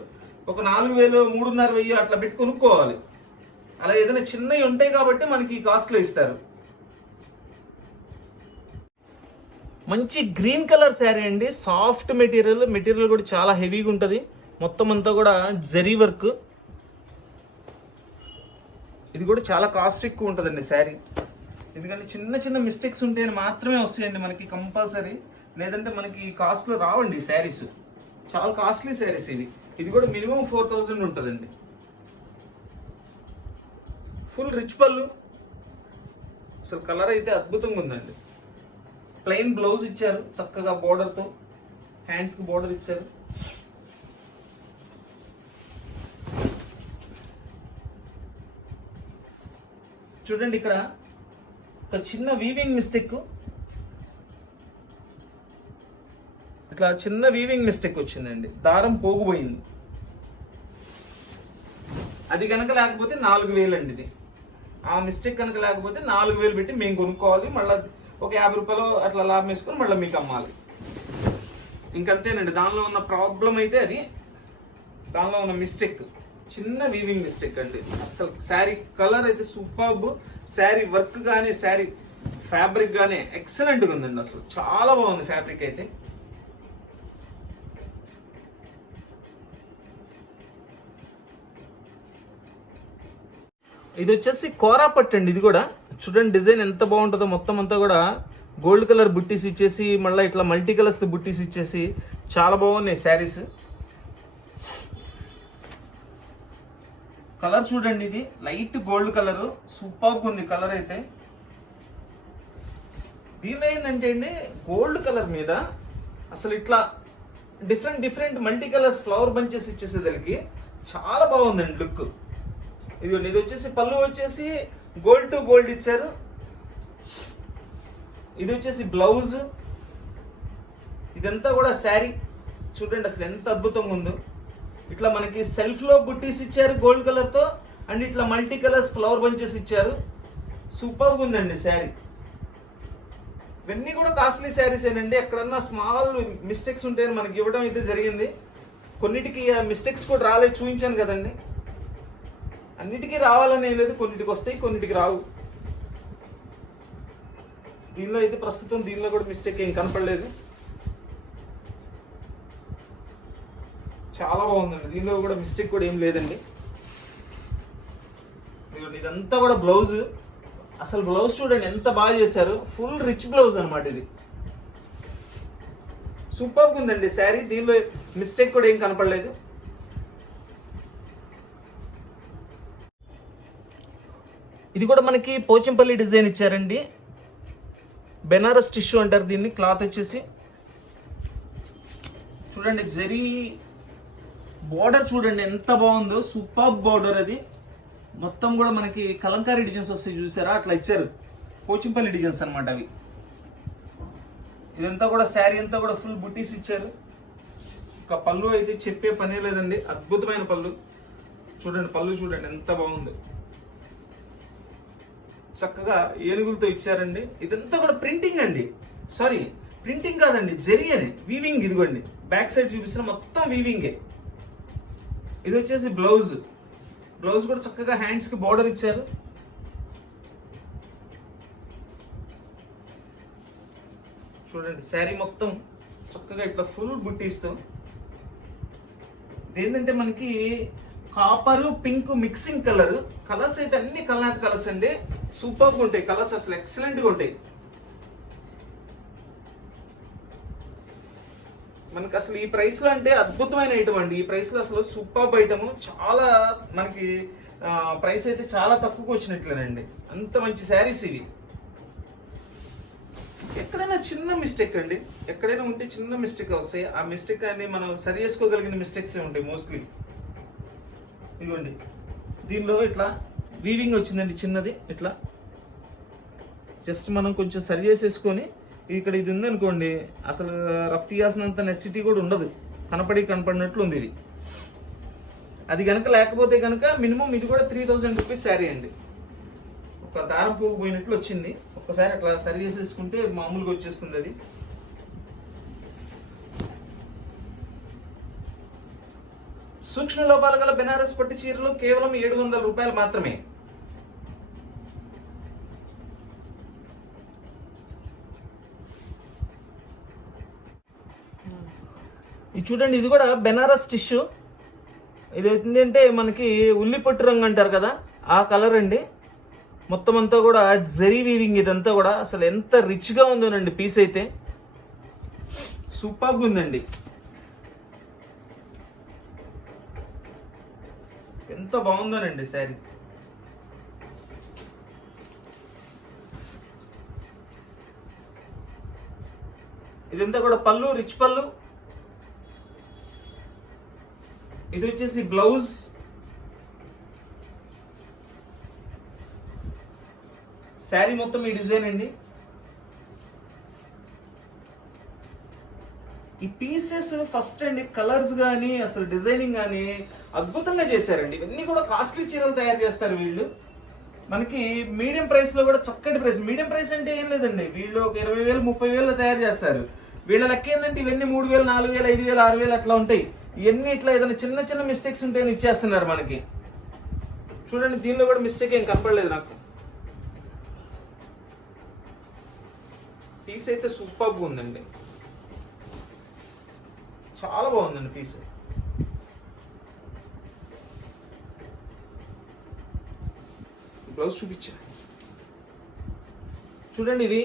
ఒక 4000, 3500 అట్లా పెట్టి కొనుక్కోవాలి. అలా ఏదైనా చిన్నవి ఉంటాయి కాబట్టి మనకి ఈ కాస్ట్లో ఇస్తారు. మంచి గ్రీన్ కలర్ శారీ అండి. సాఫ్ట్ మెటీరియల్ కూడా చాలా హెవీగా ఉంటుంది. మొత్తం అంతా కూడా జరీ వర్క్. ఇది కూడా చాలా కాస్ట్ ఎక్కువ ఉంటుందండి శారీ. ఎందుకంటే చిన్న మిస్టేక్స్ ఉంటేనే మాత్రమే వస్తాయండి మనకి కంపల్సరీ. లేదంటే మనకి ఈ కాస్ట్లో రావండి ఈ శారీస్. చాలా కాస్ట్లీ శారీస్ ఇవి. ఇది కూడా మినిమం 4000 ఉంటుందండి. ఫుల్ రిచ్ పళ్ళు. అసలు కలర్ అయితే అద్భుతంగా ఉందండి. ప్లెయిన్ బ్లౌజ్ ఇచ్చారు చక్కగా బోర్డర్తో. హ్యాండ్స్కి బోర్డర్ ఇచ్చారు. చూడండి, ఇక్కడ ఒక చిన్న వీవింగ్ మిస్టేక్, ఇట్లా చిన్న వీవింగ్ మిస్టేక్ వచ్చిందండి. దారం పోగుపోయింది. అది కనుక లేకపోతే 4000 అండి. ఇది ఆ మిస్టేక్ కనుక లేకపోతే 4000 పెట్టి మేము కొనుక్కోవాలి. మళ్ళీ ఒక 50 రూపాయలు అట్లా లాభం వేసుకొని మళ్ళీ మీకు అమ్మాలి. ఇంకంతేనండి. దానిలో ఉన్న ప్రాబ్లం అయితే అది, దానిలో ఉన్న మిస్టేక్ చిన్న వీవింగ్ మిస్టేక్ అండి. అసలు శారీ కలర్ అయితే సూపర్బ్. శారీ వర్క్ కానీ శారీ ఫ్యాబ్రిక్ కానీ ఎక్సలెంట్గా ఉందండి. అసలు చాలా బాగుంది ఫ్యాబ్రిక్ అయితే. ఇది వచ్చేసి కోరా పట్టు అండి. ఇది కూడా చూడండి డిజైన్ ఎంత బాగుంటుందో. మొత్తం అంతా కూడా గోల్డ్ కలర్ బుట్టీస్ ఇచ్చేసి మళ్ళీ ఇట్లా మల్టీ కలర్స్ బుట్టీస్ ఇచ్చేసి చాలా బాగున్నాయి శారీస్. కలర్ చూడండి, ఇది లైట్ గోల్డ్ కలర్, సూపర్గా ఉంది కలర్ అయితే. దీనిలో ఏంటంటే అండి, గోల్డ్ కలర్ మీద అసలు ఇట్లా different multi colours flower bunches ఇచ్చేసేదానికి చాలా బాగుందండి లుక్. ఇది వచ్చేసి పళ్ళు వచ్చేసి గోల్డ్ టు గోల్డ్ ఇచ్చారు. ఇది వచ్చేసి బ్లౌజ్. ఇదంతా కూడా శారీ చూడండి అసలు ఎంత అద్భుతంగా ఉందో. ఇట్లా మనకి సెల్ఫ్ లో బుట్టీస్ ఇచ్చారు గోల్డ్ కలర్ తో, అండ్ ఇట్లా మల్టీ కలర్స్ ఫ్లవర్ బంచెస్ ఇచ్చారు. సూపర్గా ఉందండి శారీ. ఇవన్నీ కూడా కాస్ట్లీ శారీస్ ఏనండి. ఎక్కడన్నా స్మాల్ మిస్టేక్స్ ఉంటాయని మనకి ఇవ్వడం అయితే జరిగింది. కొన్నిటికి మిస్టేక్స్ కూడా రాలేదు, చూపించాను కదండి. అన్నిటికీ రావాలని ఏం లేదు, కొన్నిటికి వస్తాయి కొన్నిటికి రావు. దీనిలో అయితే ప్రస్తుతం దీనిలో కూడా మిస్టేక్ ఏం కనపడలేదు. చాలా బాగుందండి. దీనిలో కూడా మిస్టేక్ కూడా ఏం లేదండి. ఇదంతా కూడా బ్లౌజ్. అసలు బ్లౌజ్ చూడండి ఎంత బాగా చేశారు. ఫుల్ రిచ్ బ్లౌజ్ అనమాట. ఇది సూపర్గా ఉందండి శారీ. దీనిలో మిస్టేక్ కూడా ఏం కనపడలేదు. ఇది కూడా మనకి పోచంపల్లి డిజైన్ ఇచ్చారండి. బెనారస్ టిష్యూ అంటారు దీన్ని. క్లాత్ వచ్చేసి చూడండి, జరీ బోర్డర్ చూడండి ఎంత బాగుందో. Super border. అది మొత్తం కూడా మనకి కలంకారీ డిజైన్స్ వస్తాయి చూసారా, అట్లా ఇచ్చారు. పోచంపల్లి డిజైన్స్ అనమాట అవి. ఇదంతా కూడా శారీ అంతా కూడా ఫుల్ బుట్టీస్ ఇచ్చారు. ఇక పళ్ళు అయితే చెప్పే పనే లేదండి. అద్భుతమైన పళ్ళు చూడండి. పళ్ళు చూడండి ఎంత బాగుంది. చక్కగా ఏనుగులతో ఇచ్చారండి. ఇదంతా కూడా ప్రింటింగ్ అండి. సారీ, ప్రింటింగ్ కాదండి, జరీ అని వీవింగ్. ఇదిగోండి బ్యాక్ సైడ్ చూపిస్తున్న మొత్తం వీవింగే. ఇది వచ్చేసి బ్లౌజ్. బ్లౌజ్ కూడా చక్కగా హ్యాండ్స్కి బోర్డర్ ఇచ్చారు. చూడండి చూడండి శారీ మొత్తం చక్కగా ఇట్లా ఫుల్ బుట్టీస్తూ, ఏంటంటే మనకి కాపరు పింక్ మిక్సింగ్ కలర్స్ అయితే అన్ని కల్నాథ్ కలర్స్ అండి. సూపర్గా ఉంటాయి కలర్స్, అసలు ఎక్సలెంట్గా ఉంటాయి. మనకి అసలు ఈ ప్రైస్లో అంటే అద్భుతమైన ఐటమ్ అండి. ఈ ప్రైస్లో అసలు సూపర్ ఐటమ్. చాలా మనకి ప్రైస్ అయితే చాలా తక్కువకి వచ్చినట్లేనండి. అంత మంచి శారీస్ ఇవి. ఎక్కడైనా చిన్న మిస్టేక్ అండి, ఎక్కడైనా ఉంటే చిన్న మిస్టేక్ వస్తాయి. ఆ మిస్టేక్ అని మనం సరి చేసుకోగలిగిన మిస్టేక్స్ ఉంటాయి మోస్ట్లీ. ఇదిగోండి, దీనిలో ఇట్లా వీవింగ్ వచ్చిందండి చిన్నది. ఇట్లా జస్ట్ మనం కొంచెం సరి చేసేసుకొని, ఇక్కడ ఇది ఉందనుకోండి అసలు రఫ్ తీయాల్సినంత నెసిటీ కూడా ఉండదు, కనపడినట్లు ఉంది ఇది. అది కనుక లేకపోతే కనుక మినిమం ఇది కూడా 3000 రూపీస్ శారీ అండి. ఒక దారం పువ్వు పోయినట్లు వచ్చింది. ఒక్కసారి అట్లా సరి చేసేసుకుంటే మామూలుగా వచ్చేస్తుంది అది. సూక్ష్మ లోపాలు గల బెనారస్ పట్టు చీరలు కేవలం 700 రూపాయలు మాత్రమే. ఇది చూడండి, ఇది కూడా బెనారస్ టిష్యూ. ఇది ఏంటంటే మనకి ఉల్లి పొట్టు రంగు అంటారు కదా, ఆ కలర్ అండి. మొత్తం అంతా కూడా జరీ వీవింగ్. ఇదంతా కూడా అసలు ఎంత రిచ్గా ఉందోనండి. పీస్ అయితే సూపర్గా ఉందండి. ఎంత బాగుందోనండి శారీ. ఇదంతా కూడా పళ్ళు, రిచ్ పళ్ళు. ఇది వచ్చేసి బ్లౌజ్. శారీ మొత్తం ఈ డిజైన్ అండి. ఈ పీసెస్ ఫస్ట్ అండి, కలర్స్ కానీ అసలు డిజైనింగ్ కానీ అద్భుతంగా చేశారండి. ఇవన్నీ కూడా కాస్ట్లీ చీరలు తయారు చేస్తారు వీళ్ళు. మనకి మీడియం ప్రైస్ లో కూడా చక్కటి ప్రైస్. మీడియం ప్రైస్ అంటే ఏం లేదండి, వీళ్ళు ఒక 20,000 30,000 తయారు చేస్తారు. వీళ్ళ లెక్క ఏంటంటే ఇవన్నీ 3,000 4,000 5,000 6,000 అట్లా ఉంటాయి. ఇవన్నీ ఇట్లా ఏదైనా చిన్న చిన్న మిస్టేక్స్ ఉంటాయని ఇచ్చేస్తున్నారు మనకి. చూడండి, దీనిలో కూడా మిస్టేక్ ఏం కనపడలేదు నాకు. పీస్ అయితే సూపర్గా ఉందండి, చాలా బాగుందండి పీస్. బ్లౌజ్ చూపించా చూడండి. ఇది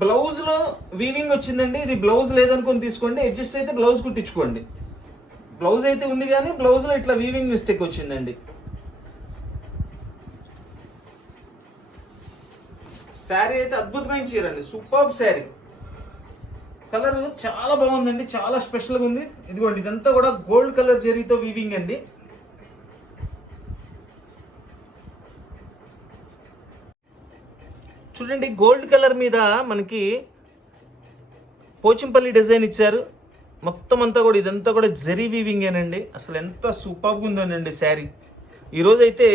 బ్లౌజ్ లో వీవింగ్ వచ్చిందండి. ఇది బ్లౌజ్ లేదనుకొని తీసుకోండి, అడ్జస్ట్ అయితే బ్లౌజ్ కుట్టించుకోండి. బ్లౌజ్ అయితే ఉంది కానీ బ్లౌజ్ లో ఇట్లా వీవింగ్ మిస్టేక్ వచ్చిందండి. శారీ అయితే అద్భుతమైన చీర అండి, సూపర్ శారీ. కలర్ చాలా బాగుందండి, చాలా స్పెషల్గా ఉంది. ఇదిగోండి, ఇదంతా కూడా గోల్డ్ కలర్ జరీతో వీవింగ్ అండి. చూడండి, గోల్డ్ కలర్ మీద మనకి పోచంపల్లి డిజైన్ ఇచ్చారు. మొత్తం అంతా కూడా ఇదంతా కూడా జరీ వీవింగేనండి. అసలు ఎంత సూపర్గా ఉందోనండి శారీ. ఈరోజు అయితే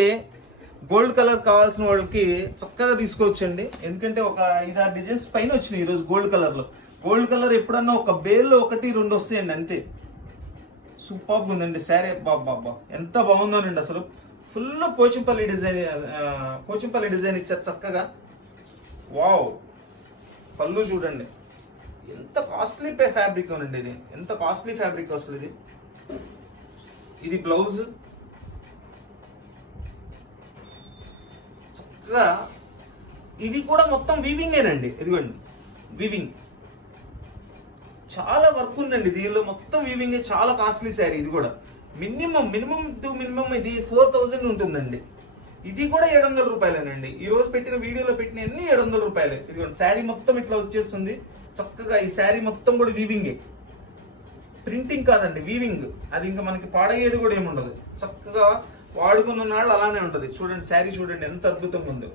గోల్డ్ కలర్ కావాల్సిన వాళ్ళకి చక్కగా తీసుకోవచ్చండి. ఎందుకంటే ఒక 5-6 డిజైన్స్ పైన వచ్చినాయి ఈరోజు గోల్డ్ కలర్లో. గోల్డ్ కలర్ ఎప్పుడన్నా ఒక బేల్లో 1-2 వస్తాయండి అంతే. సూపర్గా ఉందండి శారీ. బాబా ఎంత బాగుందోనండి అసలు. ఫుల్ పోచంపల్లి డిజైన్ ఇచ్చారు చక్కగా. వావ్, పళ్ళు చూడండి, ఎంత కాస్ట్లీ ఫ్యాబ్రిక్ అవునండి ఇది. ఎంత కాస్ట్లీ ఫ్యాబ్రిక్ అసలు ఇది. ఇది బ్లౌజ్ చక్కగా. ఇది కూడా మొత్తం వీవింగేనండి. ఇదిగోండి, వీవింగ్ చాలా వర్క్ ఉందండి దీనిలో. మొత్తం వీవింగే, చాలా కాస్ట్లీ శారీ. ఇది కూడా మినిమం ఇది 4,000 ఉంటుందండి. ఇది కూడా 700 రూపాయలేనండి. ఈ రోజు పెట్టిన వీడియోలో పెట్టిన అన్ని 700 రూపాయలే. ఇదిగోండి, శారీ మొత్తం ఇట్లా వచ్చేస్తుంది చక్కగా. ఈ శారీ మొత్తం కూడా వీవింగే, ప్రింటింగ్ కాదండి, వీవింగ్. అది ఇంకా మనకి పాడయ్యేది కూడా ఏముండదు. చక్కగా వాడుకున్న నాళ్ళు అలానే ఉంటుంది. చూడండి శారీ చూడండి ఎంత అద్భుతంగా ఉందో.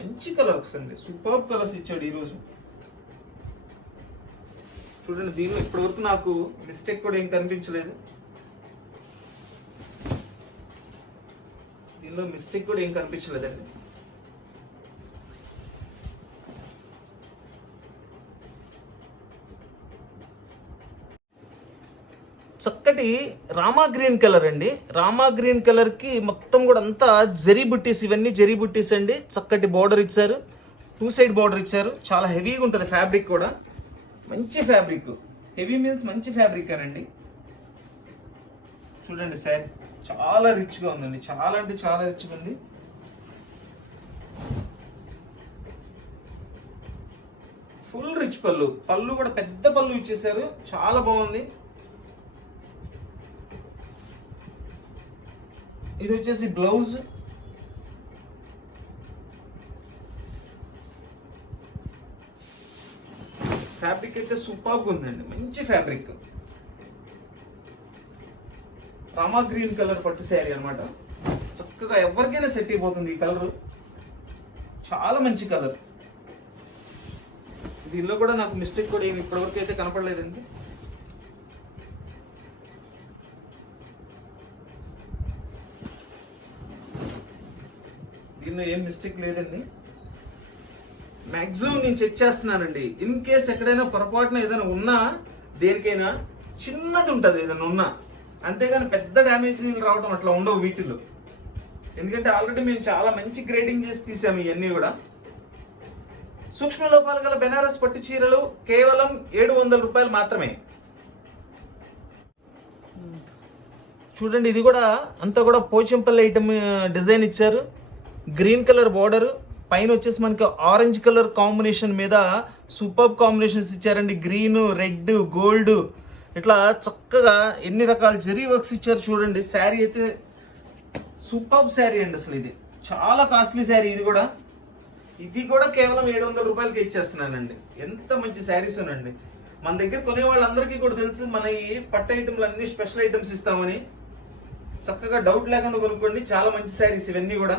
మంచి కలర్స్ అండి, సూపర్ కలర్స్ ఇచ్చాడు ఈరోజు. చూడండి, దీనిలో ఇప్పటివరకు నాకు మిస్టేక్ కూడా ఏం కనిపించలేదు. దీనిలో మిస్టేక్ కూడా ఏం కనిపించలేదండి. చక్కటి రామా గ్రీన్ కలర్ అండి. రామా గ్రీన్ కలర్కి మొత్తం కూడా అంతా జరీ బుట్టీస్, ఇవన్నీ జరీ బుట్టీస్ అండి. చక్కటి బార్డర్ ఇచ్చారు, 2 సైడ్ బార్డర్ ఇచ్చారు. చాలా హెవీగా ఉంటుంది ఫ్యాబ్రిక్ కూడా, మంచి ఫ్యాబ్రిక్. హెవీ మీన్స్ మంచి ఫ్యాబ్రిక్ అనండి. చూడండి శారీ చాలా రిచ్గా ఉందండి, చాలా అంటే చాలా రిచ్గా ఉంది. ఫుల్ రిచ్ పళ్ళు, పళ్ళు కూడా పెద్ద పళ్ళు ఇచ్చేసారు, చాలా బాగుంది. ఇది వచ్చేసి బ్లౌజ్. ఫ్యాబ్రిక్ అయితే సూపర్గా ఉందండి, మంచి ఫ్యాబ్రిక్. రామా గ్రీన్ కలర్ పట్టు శారీ అనమాట. చక్కగా ఎవరికైనా సెట్ అయిపోతుంది ఈ కలర్, చాలా మంచి కలర్. దీనిలో కూడా నాకు మిస్టేక్ కూడా ఏమి ఇప్పటివరకు అయితే కనపడలేదండి. దీనిలో ఏం మిస్టేక్ లేదండి. మ్యాక్సిమం నేను చెక్ చేస్తున్నానండి. ఇన్ కేస్ ఎక్కడైనా పొరపాటున ఏదైనా ఉన్నా, దేనికైనా చిన్నది ఉంటుంది ఏదైనా ఉన్నా, అంతేగాని పెద్ద డ్యామేజ్ రావడం అట్లా ఉండవు వీటిలో. ఎందుకంటే ఆల్రెడీ మేము చాలా మంచి గ్రేడింగ్ చేసి తీసాము ఇవన్నీ కూడా. సూక్ష్మ లోపాలు గల బెనారస్ పట్టు చీరలు కేవలం 700 రూపాయలు మాత్రమే. చూడండి, ఇది కూడా అంతా కూడా పోచంపల్లి ఐటమ్ డిజైన్ ఇచ్చారు. గ్రీన్ కలర్ బార్డర్, పైన వచ్చేసి మనకి ఆరెంజ్ కలర్ కాంబినేషన్ మీద సూపర్ కాంబినేషన్స్ ఇచ్చారండి. గ్రీన్, రెడ్, గోల్డ్, ఇట్లా చక్కగా ఎన్ని రకాల జరీ వర్క్స్ ఇచ్చారు. చూడండి, శారీ అయితే సూపర్ శారీ అండి. అసలు ఇది చాలా కాస్ట్లీ శారీ. ఇది కూడా కేవలం 700 రూపాయలకి ఇచ్చేస్తున్నానండి. ఎంత మంచి శారీస్ ఉనండి. మన దగ్గర కొనే వాళ్ళందరికీ కూడా తెలుసు, మన ఈ పట్టు ఐటమ్లు అన్ని స్పెషల్ ఐటమ్స్ ఇస్తామని. చక్కగా డౌట్ లేకుండా కొనుక్కోండి, చాలా మంచి శారీస్ ఇవన్నీ కూడా.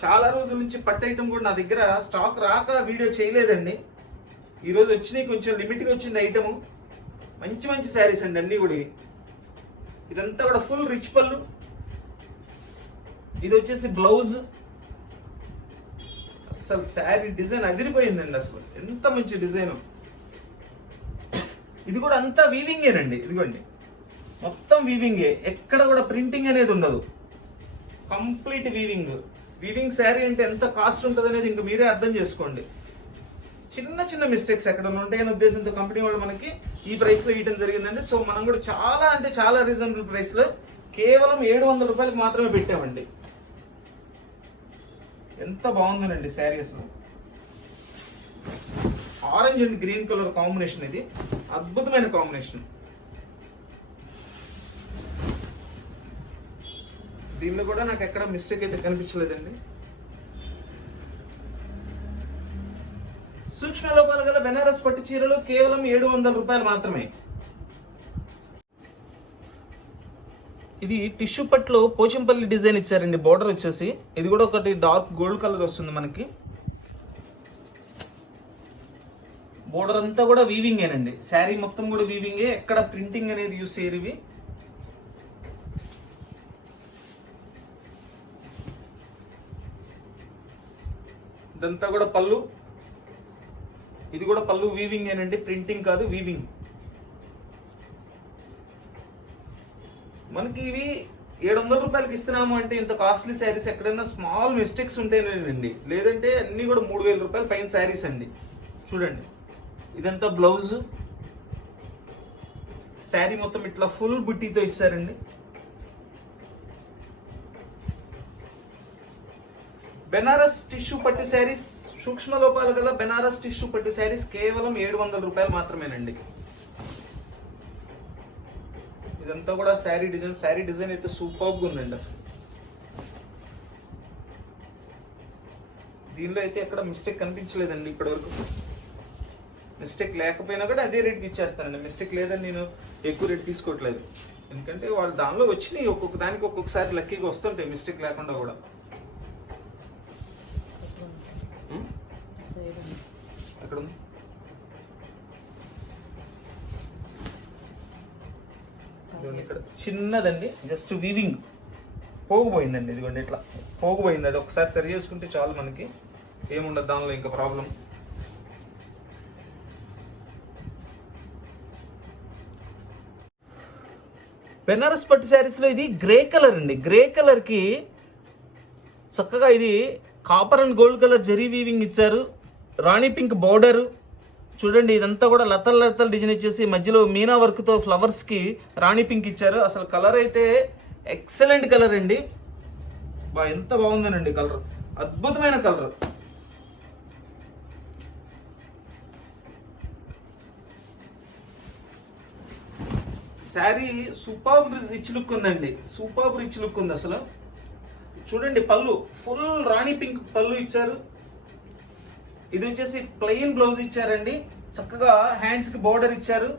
చాలా రోజుల నుంచి పట్టు ఐటమ్ కూడా నా దగ్గర స్టాక్ రాక వీడియో చేయలేదండి. ఈరోజు వచ్చినాయి, కొంచెం లిమిట్గా వచ్చింది ఐటమ్. మంచి మంచి శారీస్ అండి అన్నీ కూడా. ఇదంతా కూడా ఫుల్ రిచ్ పళ్ళు. ఇది వచ్చేసి బ్లౌజ్. అసలు శారీ డిజైన్ అదిరిపోయిందండి, అసలు ఎంత మంచి డిజైన్. ఇది కూడా అంతా వీవింగేనండి. ఇదిగోండి, మొత్తం వీవింగే, ఎక్కడ కూడా ప్రింటింగ్ అనేది ఉండదు, కంప్లీట్ వీవింగ్. వీవింగ్ శారీ అంటే ఎంత కాస్ట్ ఉంటుంది అనేది ఇంక మీరే అర్థం చేసుకోండి. చిన్న చిన్న మిస్టేక్స్ ఎక్కడ ఉంటాయనే ఉద్దేశంతో కంపెనీ వాళ్ళు మనకి ఈ ప్రైస్లో ఇవ్వడం జరిగిందండి. సో మనం కూడా చాలా అంటే చాలా రీజనబుల్ ప్రైస్లో కేవలం 700 రూపాయలకి మాత్రమే పెట్టామండి. ఎంత బాగుందనండి శారీ అసలు. Orange and green colour combination, ఇది అద్భుతమైన కాంబినేషన్. దీనిలో కూడా నాకు ఎక్కడ మిస్టేక్ అయితే కనిపించలేదండి. సూక్ష్మ లోపాలు గల బెనారస్ పట్టు చీరలు కేవలం 700 రూపాయలు మాత్రమే. ఇది టిష్యూ పట్టులో పోచంపల్లి డిజైన్ ఇచ్చారండి. బార్డర్ వచ్చేసి ఇది కూడా ఒకటి డార్క్ గోల్డ్ కలర్ వస్తుంది మనకి. బోర్డర్ అంతా కూడా వీవింగేనండి. శారీ మొత్తం కూడా వీవింగే, ఎక్కడ ప్రింటింగ్ అనేది యూస్ చేయరు ఇవి. ఇదంతా కూడా పళ్ళు. ఇది కూడా పళ్ళు వీవింగేనండి, ప్రింటింగ్ కాదు, వీవింగ్. మనకి ఇవి 700 రూపాయలకి ఇస్తున్నాము అంటే ఇంత కాస్ట్లీ శారీస్ ఎక్కడైనా స్మాల్ మిస్టేక్స్ ఉంటేనేనండి, లేదంటే అన్ని కూడా 3000 రూపాయల పైన శారీస్ అండి. చూడండి, ఇదంతా బ్లౌజ్. శారీ మొత్తం ఇట్లా ఫుల్ బుట్టీతో ఇచ్చారండి. బెనారస్ టిష్యూ పట్టు శారీస్, సూక్ష్మ లోపాలు గల బెనారస్ టిష్యూ పట్టు శారీస్ కేవలం 700 రూపాయలు మాత్రమేనండి. ఇదంతా కూడా శారీ డిజైన్. శారీ డిజైన్ అయితే సూపర్గా ఉందండి అసలు. దీనిలో అయితే ఎక్కడ మిస్టేక్ కనిపించలేదండి ఇప్పటివరకు. మిస్టేక్ లేకపోయినా కూడా అదే రేట్కి ఇచ్చేస్తానండి. మిస్టేక్ లేదని నేను ఎక్కువ రేట్ తీసుకోవట్లేదు, ఎందుకంటే వాళ్ళు దానిలో వచ్చినాయి, ఒక్కొక్క దానికి ఒక్కొక్కసారి లక్కీగా వస్తుంటాయి మిస్టేక్ లేకుండా కూడా. ఎక్కడ ఉంది? ఇక్కడ చిన్నదండి, జస్ట్ వీవింగ్ పోగిపోయిందండి. ఇదిగోండి ఇట్లా పోగిపోయింది, అది ఒకసారి సరి చేసుకుంటే చాలు, మనకి ఏముండదు దానిలో ఇంకా ప్రాబ్లం. బెనారస్ పట్టు శారీస్లో ఇది గ్రే కలర్ అండి. గ్రే కలర్కి చక్కగా ఇది copper and gold colour zari weaving ఇచ్చారు. రాణి పింక్ బోర్డరు చూడండి. ఇదంతా కూడా లతల్ లతల్ డిజైన్ ఇచ్చేసి మధ్యలో మీనా వర్క్తో ఫ్లవర్స్కి రాణి పింక్ ఇచ్చారు. అసలు కలర్ అయితే ఎక్సలెంట్ కలర్ అండి. ఎంత బాగుందనండి కలర్, అద్భుతమైన colour. Sari super rich look ఉందండి, సూపర్ రిచ్ లుక్ ఉంది అసలు. చూడండి పళ్ళు ఫుల్ రాణి పింక్ పళ్ళు ఇచ్చారు. ఇది వచ్చేసి ప్లెయిన్ బ్లౌజ్ ఇచ్చారండి. చక్కగా హ్యాండ్స్ కి బోర్డర్ ఇచ్చారు.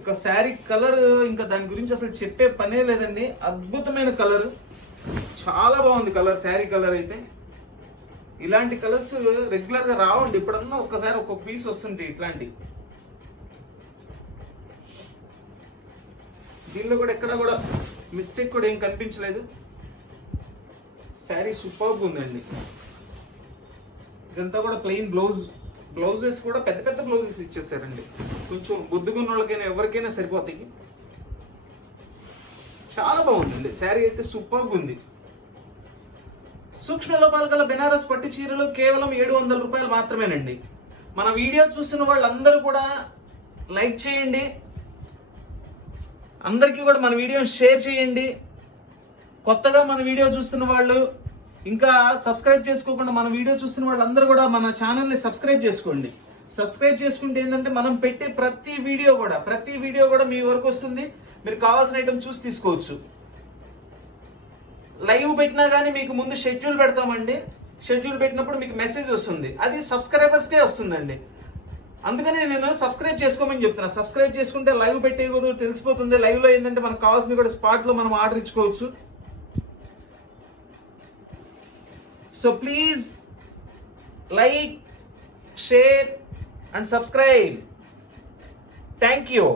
ఇక శారీ కలర్ ఇంకా దాని గురించి అసలు చెప్పే పనే లేదండి. అద్భుతమైన కలర్, చాలా బాగుంది కలర్. శారీ కలర్ అయితే ఇలాంటి కలర్స్ రెగ్యులర్ గా రావండి. ఇప్పుడన్నా ఒక్కసారి ఒక్కొక్క పీస్ వస్తుంటాయి ఇట్లాంటి. దీనిలో కూడా ఎక్కడ కూడా మిస్టేక్ కూడా ఏం కనిపించలేదు. శారీ సూపర్గా ఉందండి. ఇదంతా కూడా ప్లెయిన్ బ్లౌజెస్ కూడా పెద్ద పెద్ద బ్లౌజెస్ ఇచ్చేసారండి. కొంచెం బొద్దుగున్న వాళ్ళకైనా ఎవరికైనా సరిపోతాయి. చాలా బాగుందండి శారీ అయితే, సూపర్గా ఉంది. సూక్ష్మ లోపాలు గల బెనారస్ పట్టు చీరలు కేవలం 700 రూపాయలు మాత్రమేనండి. మన వీడియో చూసిన వాళ్ళందరూ కూడా లైక్ చేయండి, అందరికీ కూడా మన వీడియోని షేర్ చేయండి. కొత్తగా మన వీడియో చూస్తున్న వాళ్ళు, ఇంకా సబ్స్క్రైబ్ చేసుకోకుండా మన వీడియో చూస్తున్న వాళ్ళందరూ కూడా మన ఛానల్ని సబ్స్క్రైబ్ చేసుకోండి. సబ్స్క్రైబ్ చేసుకుంటే ఏంటంటే మనం పెట్టే ప్రతి వీడియో కూడా మీ వరకు వస్తుంది. మీరు కావాల్సిన ఐటమ్ చూసి తీసుకోవచ్చు. లైవ్ పెట్టినా కానీ మీకు ముందు షెడ్యూల్ పెడతామండి. షెడ్యూల్ పెట్టినప్పుడు మీకు మెసేజ్ వస్తుంది, అది సబ్స్క్రైబర్స్కే వస్తుందండి. అందుకని నేను సబ్స్క్రైబ్ చేసుకోమని చెప్తున్నా. సబ్స్క్రైబ్ చేసుకుంటే లైవ్ పెట్టే తెలిసిపోతుంది. లైవ్లో ఏంటంటే మనకు కావాల్సిన కూడా స్పాట్లో మనం ఆర్డర్ ఇచ్చుకోవచ్చు. So please like, share and subscribe. Thank you.